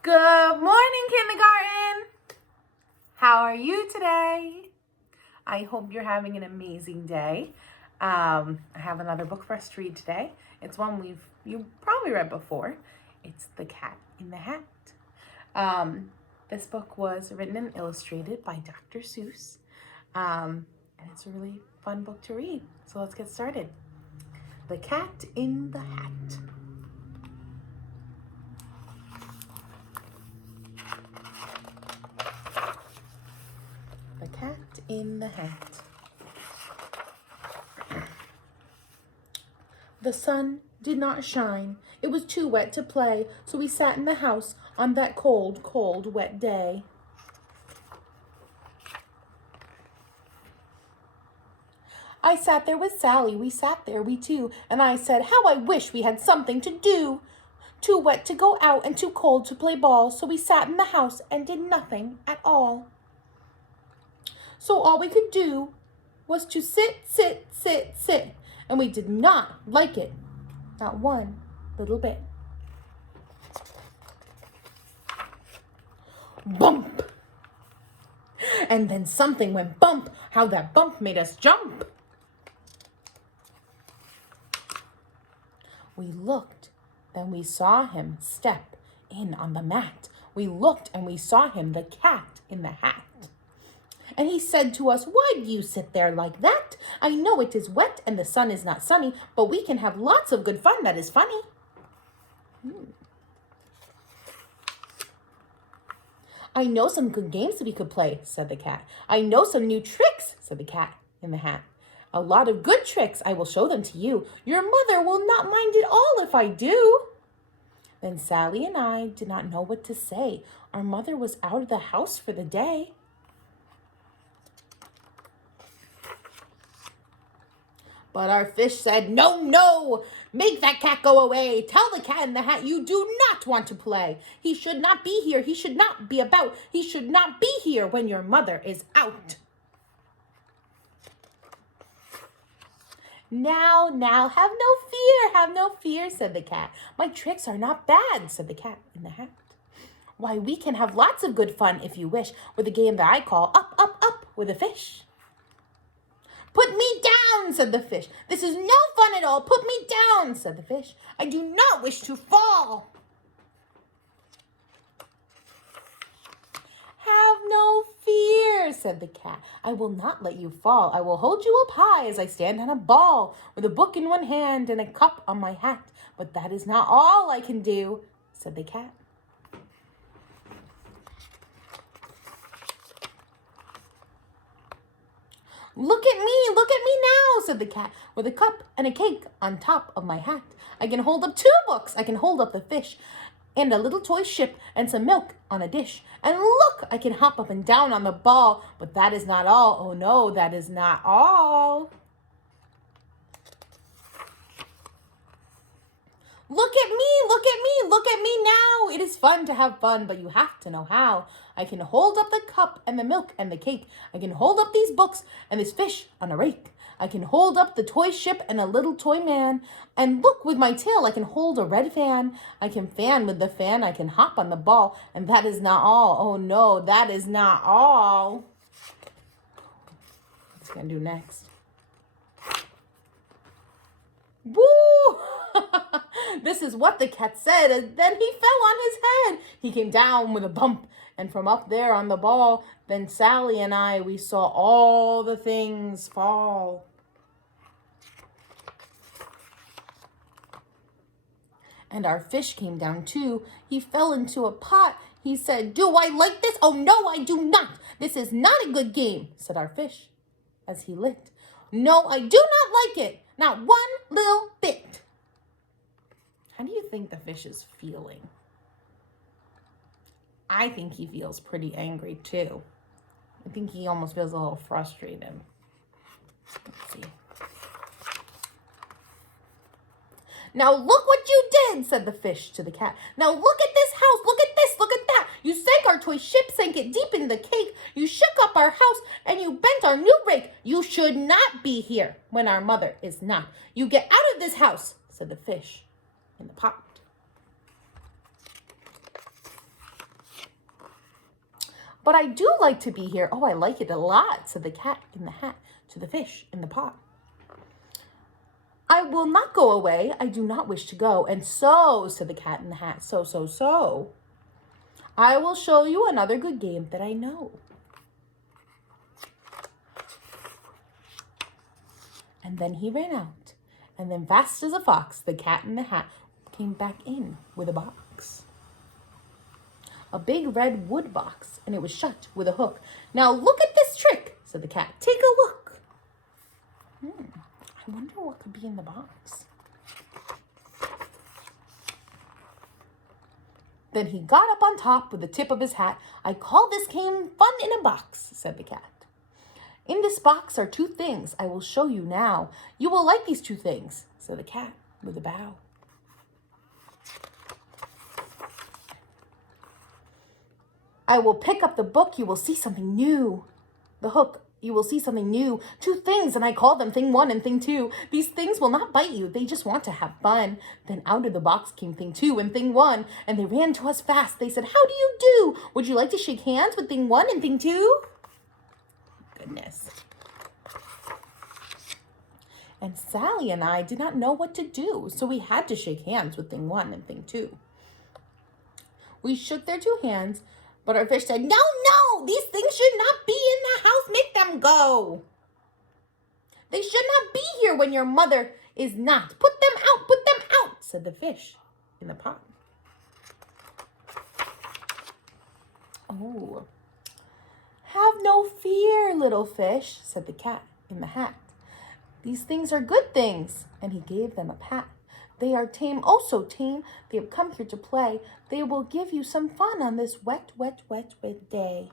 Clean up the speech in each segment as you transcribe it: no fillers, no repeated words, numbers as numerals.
Good morning, kindergarten. How are you today? I hope you're having an amazing day. I have another book for us to read today. It's one you probably read before. It's The Cat in the Hat. This book was written and illustrated by Dr. Seuss. And it's a really fun book to read. So let's get started. The Cat in the Hat. The Cat in the Hat. The sun did not shine. It was too wet to play, so we sat in the house on that cold, cold, wet day. I sat there with Sally, we sat there, we two, and I said, how I wish we had something to do. Too wet to go out and too cold to play ball, so we sat in the house and did nothing at all. So all we could do was to sit, sit, sit, sit, and we did not like it, not one little bit. Bump! And then something went bump. How that bump made us jump. We looked, then we saw him step in on the mat. We looked and we saw him, the cat in the hat. And he said to us, why do you sit there like that? I know it is wet and the sun is not sunny, but we can have lots of good fun that is funny. I know some good games that we could play, said the cat. I know some new tricks, said the cat in the hat. A lot of good tricks, I will show them to you. Your mother will not mind at all if I do. Then Sally and I did not know what to say. Our mother was out of the house for the day. But our fish said, no, no, make that cat go away. Tell the cat in the hat you do not want to play. He should not be here. He should not be about. He should not be here when your mother is out. Now, have no fear, said the cat. My tricks are not bad, said the cat in the hat. Why, we can have lots of good fun if you wish, with a game that I call Up, Up, Up with a Fish. Put me down, said the fish. This is no fun at all. Put me down, said the fish. I do not wish to fall. Have no fear, said the cat. I will not let you fall. I will hold you up high as I stand on a ball with a book in one hand and a cup on my hat. But that is not all I can do, said the cat. Look at me now, said the cat, with a cup and a cake on top of my hat. I can hold up 2 books. I can hold up the fish and a little toy ship and some milk on a dish. And look, I can hop up and down on the ball. But that is not all. Oh no, that is not all. Look at me now. It is fun to have fun, but you have to know how. I can hold up the cup and the milk and the cake. I can hold up these books and this fish on a rake. I can hold up the toy ship and a little toy man. And look, with my tail, I can hold a red fan. I can fan with the fan. I can hop on the ball. And that is not all. Oh no, that is not all. What's going to do next? Woo! This is what the cat said, and then he fell on his head. He came down with a bump, and from up there on the ball, then Sally and I, we saw all the things fall. And our fish came down too. He fell into a pot. He said, do I like this? Oh no, I do not. This is not a good game, said our fish as he licked. No, I do not like it. Not one little bit. How do you think the fish is feeling? I think he feels pretty angry too. I think he almost feels a little frustrated. Let's see. Now look what you did, said the fish to the cat. Now look at this house, look at this, look at that. You sank our toy ship, sank it deep into the cake. You shook up our house and you bent our new rake. You should not be here when our mother is not. You get out of this house, said the fish in the pot. But I do like to be here. Oh, I like it a lot, said the cat in the hat to the fish in the pot. I will not go away. I do not wish to go. And so, said the cat in the hat, so. I will show you another good game that I know. And then he ran out. And then fast as a fox, the cat in the hat came back in with a box. A big red wood box, and it was shut with a hook. Now look at this trick, said the cat. Take a look. I wonder what could be in the box. Then he got up on top with the tip of his hat. I call this game fun in a box, said the cat. In this box are two things I will show you now. You will like these two things, said the cat with a bow. I will pick up the book, you will see something new. The hook, you will see something new. Two things, and I call them thing one and thing two. These things will not bite you, they just want to have fun. Then out of the box came thing two and thing one, and they ran to us fast. They said, how do you do? Would you like to shake hands with thing one and thing two? Goodness. And Sally and I did not know what to do, so we had to shake hands with thing one and thing two. We shook their two hands, but our fish said, no, these things should not be in the house. Make them go. They should not be here when your mother is not. Put them out, said the fish in the pot. Oh, have no fear, little fish, said the cat in the hat. These things are good things, and he gave them a pat. They are tame, oh so tame. They have come here to play. They will give you some fun on this wet day.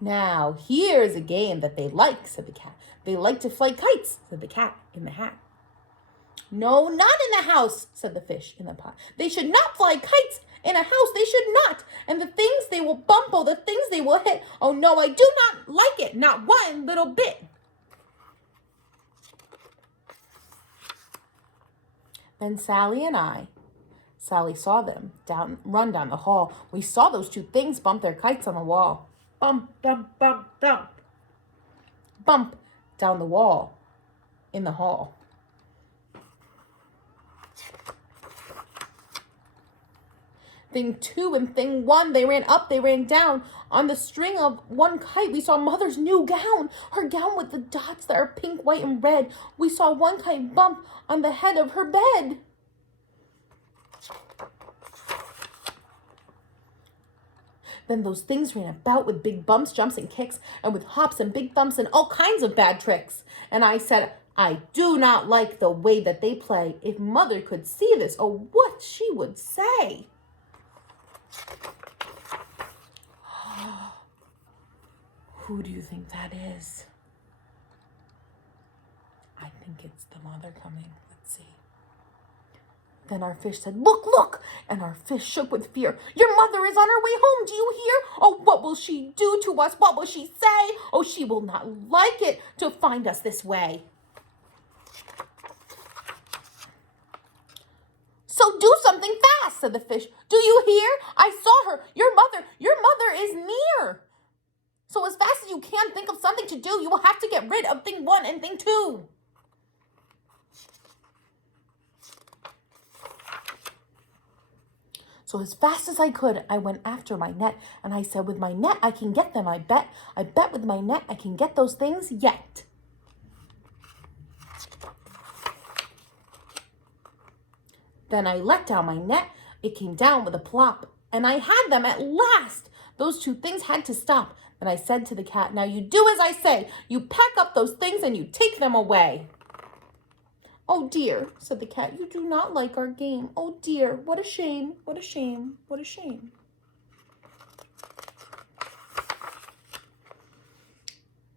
Now, here is a game that they like, said the cat. They like to fly kites, said the cat in the hat. No, not in the house, said the fish in the pot. They should not fly kites in a house. They should not. And the things they will bump, oh, the things they will hit. Oh, no, I do not like it, not one little bit. Then Sally saw them run down the hall. We saw those two things bump their kites on the wall. Bump, bump, bump, bump. Bump down the wall in the hall. Thing two and thing one, they ran up, they ran down. On the string of one kite, we saw Mother's new gown. Her gown with the dots that are pink, white, and red. We saw one kite bump on the head of her bed. Then those things ran about with big bumps, jumps, and kicks, and with hops and big thumps and all kinds of bad tricks. And I said, I do not like the way that they play. If Mother could see this, oh, what she would say. Who do you think that is? I think it's the mother coming. Let's see. Then our fish said, look, and our fish shook with fear. Your mother is on her way home, do you hear? Oh, what will she do to us? What will she say? Oh, she will not like it to find us this way. So do something fast, said the fish. Do you hear? I saw her. Your mother is near. So as fast as you can, think of something to do. You will have to get rid of thing one and thing two. So as fast as I could, I went after my net, and I said, with my net, I can get them, I bet. I bet with my net, I can get those things yet. Then I let down my net. It came down with a plop, and I had them at last. Those two things had to stop. Then I said to the cat, now you do as I say. You pack up those things and you take them away. Oh dear, said the cat, you do not like our game. Oh dear, what a shame, what a shame, what a shame.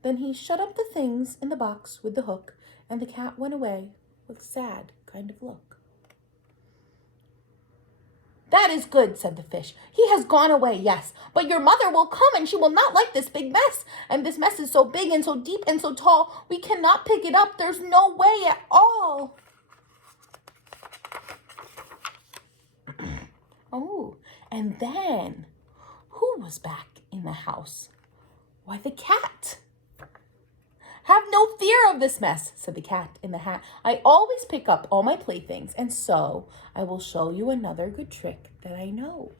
Then he shut up the things in the box with the hook, and the cat went away with a sad kind of look. That is good, said the fish. He has gone away, yes, but your mother will come and she will not like this big mess. And this mess is so big and so deep and so tall, we cannot pick it up. There's no way at all. Oh, and then who was back in the house? Why, the cat. Have no fear of this mess, said the cat in the hat. I always pick up all my playthings, and so I will show you another good trick that I know.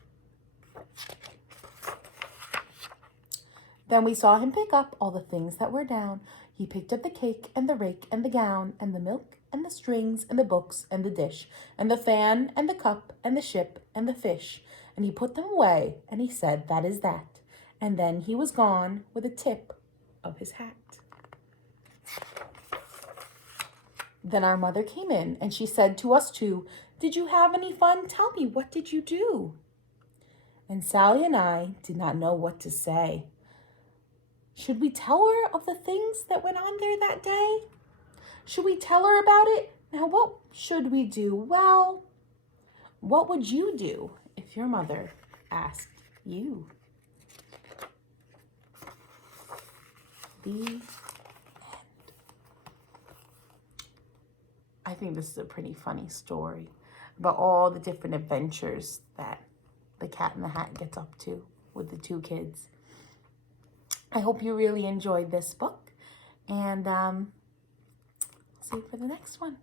Then we saw him pick up all the things that were down. He picked up the cake and the rake and the gown and the milk and the strings and the books and the dish and the fan and the cup and the ship and the fish. And he put them away, and he said, that is that. And then he was gone with a tip of his hat. Then our mother came in, and she said to us two, did you have any fun? Tell me, what did you do? And Sally and I did not know what to say. Should we tell her of the things that went on there that day? Should we tell her about it? Now, what should we do? Well, what would you do if your mother asked you? The end. I think this is a pretty funny story about all the different adventures that the Cat in the Hat gets up to with the two kids. I hope you really enjoyed this book, and see you for the next one.